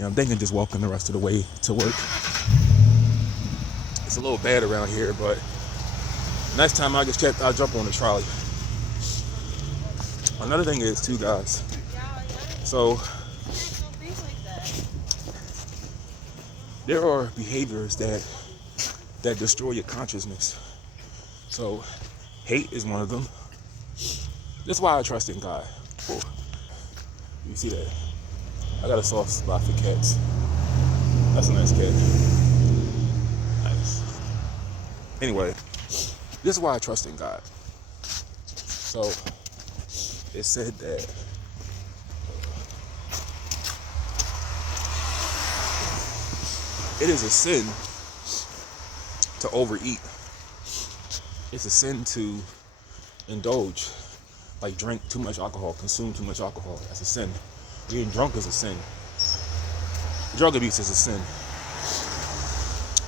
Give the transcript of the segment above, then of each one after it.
I'm thinking just walking the rest of the way to work. It's a little bad around here, but next time I get checked, I'll jump on the trolley. Another thing is too, guys. So there are behaviors that destroy your consciousness. So hate is one of them. That's why I trust in God. Oh, you see that? I got a soft spot for cats. That's a nice cat. Nice. Anyway, this is why I trust in God. So it said that it is a sin to overeat. It's a sin to indulge, like drink too much alcohol, consume too much alcohol. That's a sin. Being drunk is a sin. Drug abuse is a sin.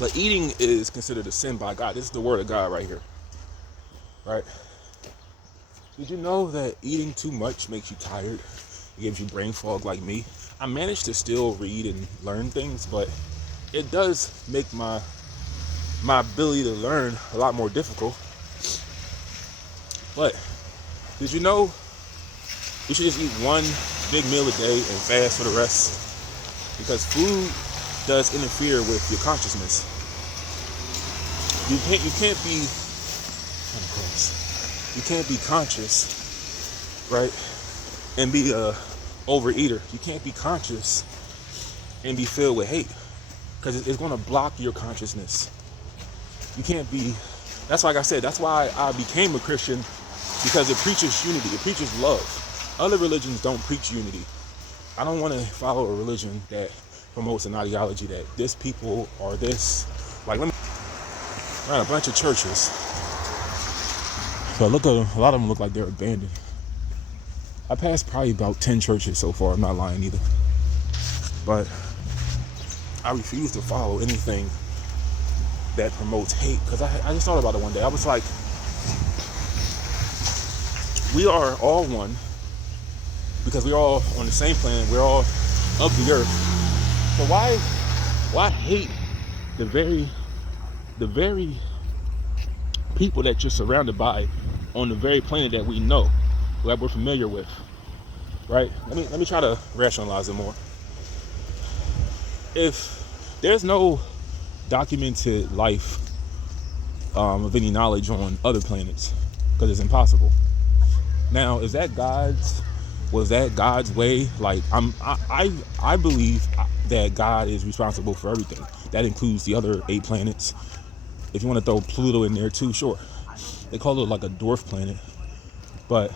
But eating is considered a sin by God. This is the word of God right here. Right? Did you know that eating too much makes you tired? It gives you brain fog like me. I managed to still read and learn things, but it does make my ability to learn a lot more difficult. But did you know you should just eat one big meal a day and fast for the rest? Because food does interfere with your consciousness. You can't be conscious, right? And be a overeater. You can't be conscious and be filled with hate, because it's going to block your consciousness. You can't be. That's like I said. That's why I became a Christian, because it preaches unity. It preaches love. Other religions don't preach unity. I don't want to follow a religion that promotes an ideology that this people are this. Like, let me around a bunch of churches. So look at them. A lot of them look like they're abandoned. I passed probably about 10 churches so far. I'm not lying either. But I refuse to follow anything that promotes hate, because I just thought about it one day. I was like, we are all one, because we're all on the same planet. We're all of the earth. So why hate the very people that you're surrounded by on the very planet that we know, that we're familiar with, right? Let me try to rationalize it more. If there's no documented life of any knowledge on other planets, because it's impossible. Now, was that God's way? Like, I believe that God is responsible for everything. That includes the other 8 planets. If you want to throw Pluto in there too, sure. They call it like a dwarf planet. But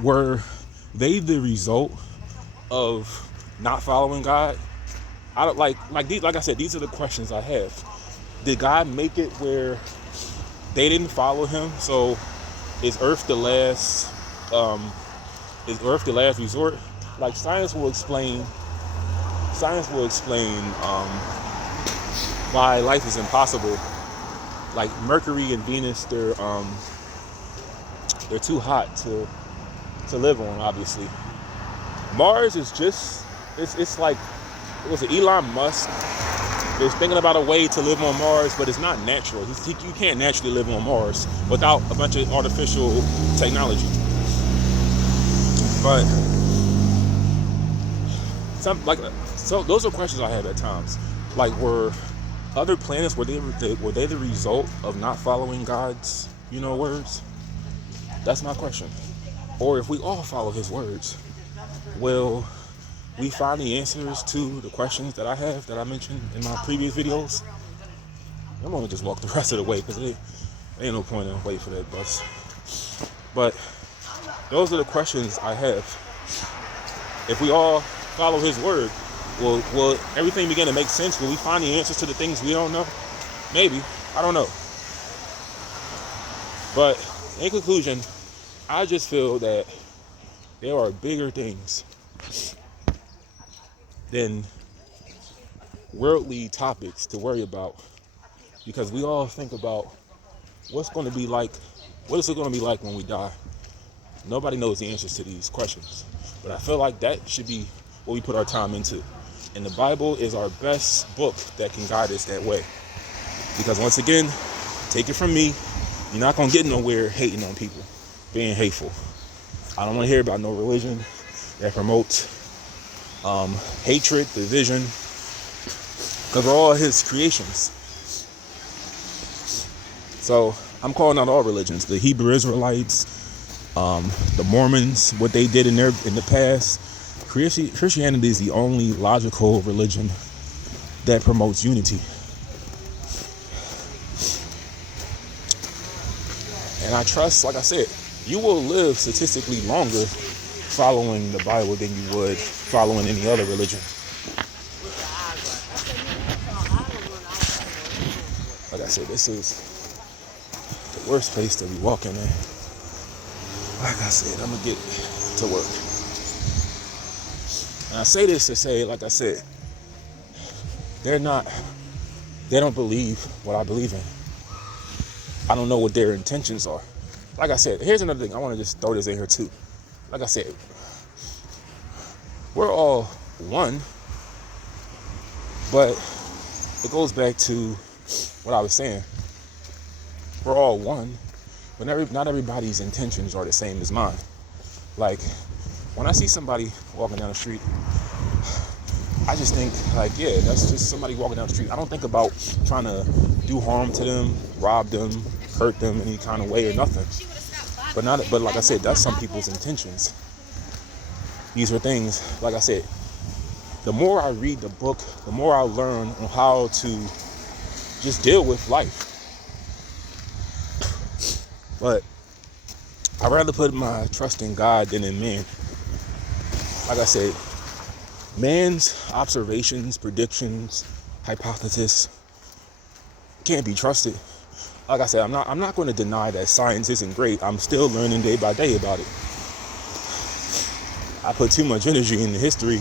were they the result of not following God? I don't like I said, these are the questions I have. Did God make it where they didn't follow him? So is Earth the last resort? Like, science will explain why life is impossible. Like Mercury and Venus, they're too hot to live on, obviously. Mars is just, it's like, was it Elon Musk is thinking about a way to live on Mars, but it's not natural. You can't naturally live on Mars without a bunch of artificial technology. But so those are questions I have at times. Like, were other planets, were they the result of not following God's words? That's my question. Or if we all follow his words, will we find the answers to the questions that I have, that I mentioned in my previous videos? I'm gonna just walk the rest of the way, because there ain't no point in waiting for that bus. But those are the questions I have. If we all follow his word, will everything begin to make sense? Will we find the answers to the things we don't know? Maybe. I don't know. But in conclusion, I just feel that there are bigger things than worldly topics to worry about, because we all think about what is it going to be like when we die. Nobody knows the answers to these questions, but I feel like that should be what we put our time into. And the Bible is our best book that can guide us that way. Because once again, take it from me, you're not going to get nowhere hating on people, being hateful. I don't want to hear about no religion that promotes hatred, division, because we're all his creations. So I'm calling out all religions, the Hebrew Israelites, the Mormons, what they did in the past. Christianity is the only logical religion that promotes unity. And I trust, like I said, you will live statistically longer following the Bible than you would following any other religion. Like I said, this is the worst place to be walking in. Like I said, I'm going to get to work. And I say this to say, like I said, they don't believe what I believe in. I don't know what their intentions are. Like I said, here's another thing. I want to just throw this in here too. Like I said, we're all one, but it goes back to what I was saying. We're all one, but not everybody's intentions are the same as mine. Like, when I see somebody walking down the street, I just think, like, yeah, that's just somebody walking down the street. I don't think about trying to do harm to them, rob them, hurt them in any kind of way or nothing. But like I said, that's some people's intentions. These are things, like I said, the more I read the book, the more I learn on how to just deal with life. But I'd rather put my trust in God than in man. Like I said, man's observations, predictions, hypothesis can't be trusted. Like I said, I'm not going to deny that science isn't great. I'm still learning day by day about it. I put too much energy into history,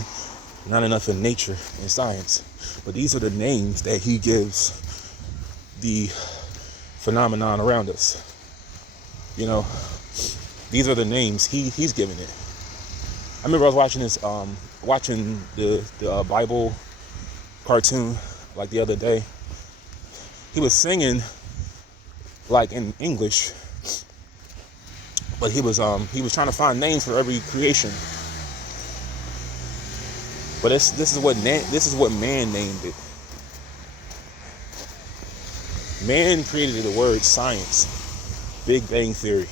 not enough in nature and science. But these are the names that he gives the phenomenon around us. You know, these are the names he's giving it. I remember I was watching the Bible cartoon like the other day. He was singing like in English, but he was trying to find names for every creation. But this is what man named it. Man created the word science, Big Bang Theory,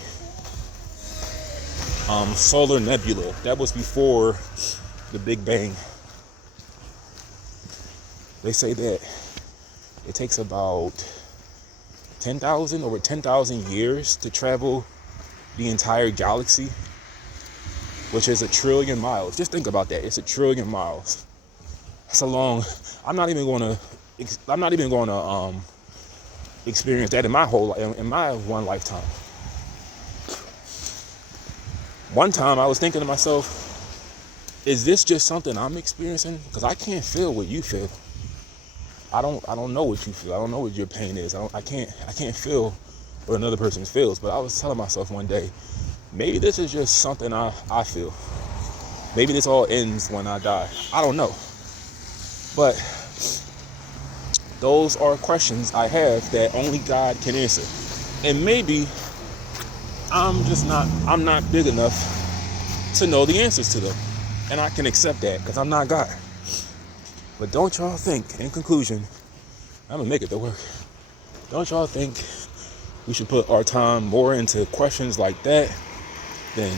solar nebula. That was before the Big Bang. They say that it takes about 10,000 years to travel the entire galaxy, which is 1 trillion miles. Just think about that. It's 1 trillion miles. That's a long. I'm not even going to experience that in my one lifetime. One time I was thinking to myself, is this just something I'm experiencing? Because I can't feel what you feel. I don't know what you feel. I don't know what your pain is. I can't feel what another person feels. But I was telling myself one day, maybe this is just something I feel. Maybe this all ends when I die. I don't know. But those are questions I have that only God can answer. And maybe I'm not big enough to know the answers to them. And I can accept that because I'm not God. But don't y'all think, in conclusion, I'm gonna make it to work. Don't y'all think we should put our time more into questions like that than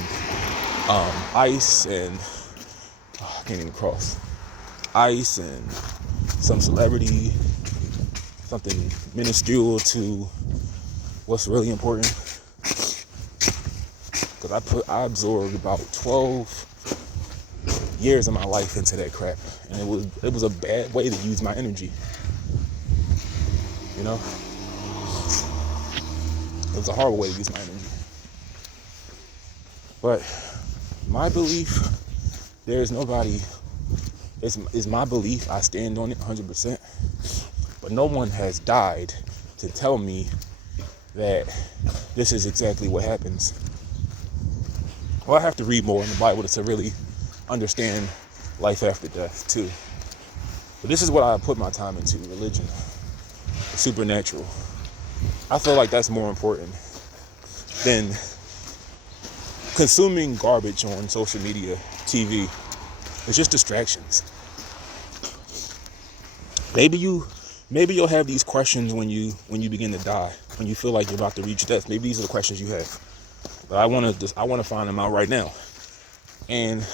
ICE and I can't even cross. ICE and some celebrity, something minuscule to what's really important? Because I absorbed about 12 years of my life into that crap, and it was a bad way to use my energy. You know, it was a horrible way to use my energy. But my belief, there's nobody. It's my belief. I stand on it 100%. But no one has died to tell me that this is exactly what happens. Well, I have to read more in the Bible to really understand life after death too. But this is what I put my time into: religion, the supernatural. I feel like that's more important than consuming garbage on social media, TV. It's just distractions. Maybe you'll have these questions when you begin to die, when you feel like you're about to reach death. Maybe these are the questions you have. But I want to find them out right now. And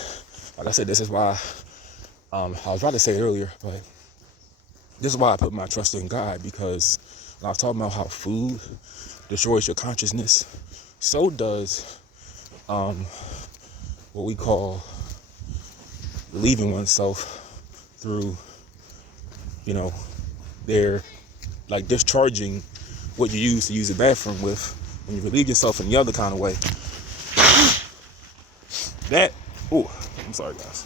like I said, this is why I was about to say it earlier, but this is why I put my trust in God, because when I was talking about how food destroys your consciousness, so does what we call relieving oneself through, they're like discharging what you use to use the bathroom with. When you relieve yourself in the other kind of way, I'm sorry guys,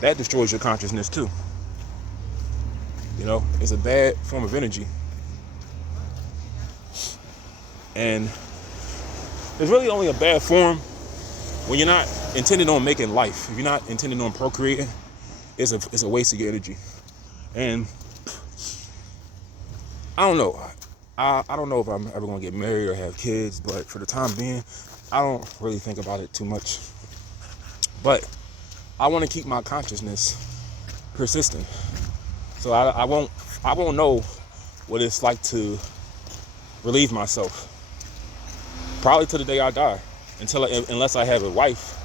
that destroys your consciousness too. It's a bad form of energy, and it's really only a bad form when you're not intended on making life. If you're not intended on procreating, it's a waste of your energy. And I don't know. I don't know if I'm ever going to get married or have kids, but for the time being, I don't really think about it too much. But I want to keep my consciousness persistent. So I won't know what it's like to relieve myself. Probably to the day I die, unless I have a wife.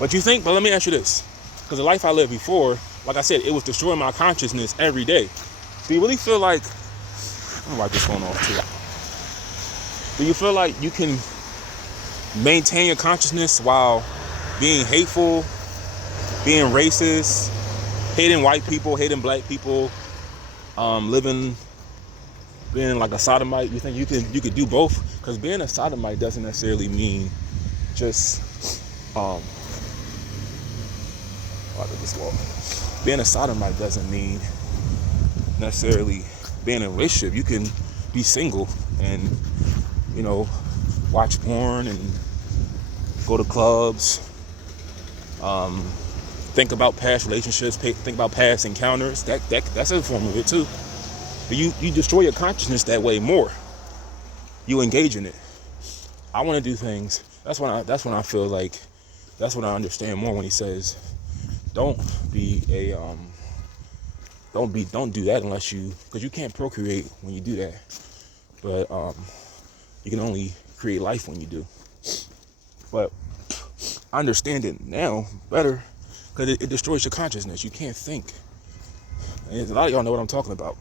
But let me ask you this. Because the life I lived before, like I said, it was destroying my consciousness every day. Do you really feel like, I'm gonna wipe this phone off too. Do you feel like you can maintain your consciousness while being hateful, being racist, hating white people, hating black people, being like a sodomite? You think you could do both? Because being a sodomite doesn't necessarily mean just being a sodomite doesn't mean necessarily being in a relationship. You can be single and watch porn and go to clubs, think about past relationships, think about past encounters. That's a form of it too. But you destroy your consciousness that way more. You engage in it. I want to do things. That's when I feel like, that's when I understand more when he says, don't do that because you can't procreate when you do that. But you can only create life when you do. But I understand it now better because it destroys your consciousness. You can't think. And a lot of y'all know what I'm talking about.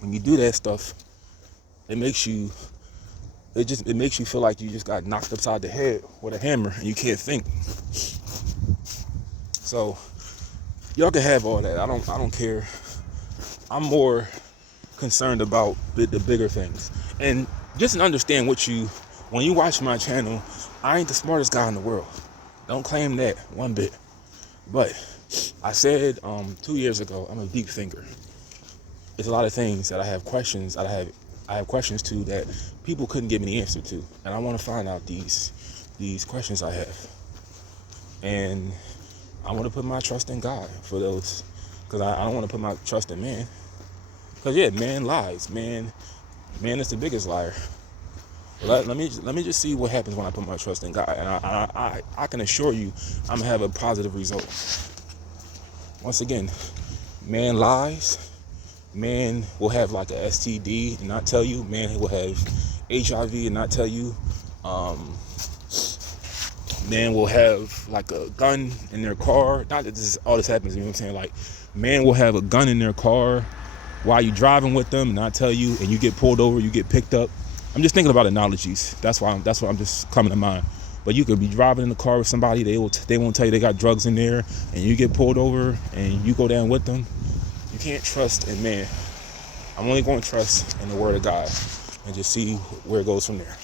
When you do that stuff, it makes you feel like you just got knocked upside the head with a hammer and you can't think. So y'all can have all that. I don't care. I'm more concerned about the bigger things. And just understand when you watch my channel, I ain't the smartest guy in the world. Don't claim that one bit. But I said 2 years ago, I'm a deep thinker. There's a lot of things that I have questions. I have questions to that people couldn't give me the answer to, and I want to find out these questions I have. And I want to put my trust in God for those, because I don't want to put my trust in man. Because man lies. Man is the biggest liar. Let me just see what happens when I put my trust in God, and I can assure you, I'm gonna have a positive result. Once again, man lies. Man will have like a STD and not tell you. Man will have HIV and not tell you. Man will have like a gun in their car. Not that all this happens, you know what I'm saying? Like, man will have a gun in their car while you driving with them and not tell you, and you get pulled over, you get picked up. I'm just thinking about analogies. That's what I'm just coming to mind. But you could be driving in the car with somebody, they won't tell you they got drugs in there, and you get pulled over and you go down with them. You can't trust in man. I'm only going to trust in the word of God and just see where it goes from there.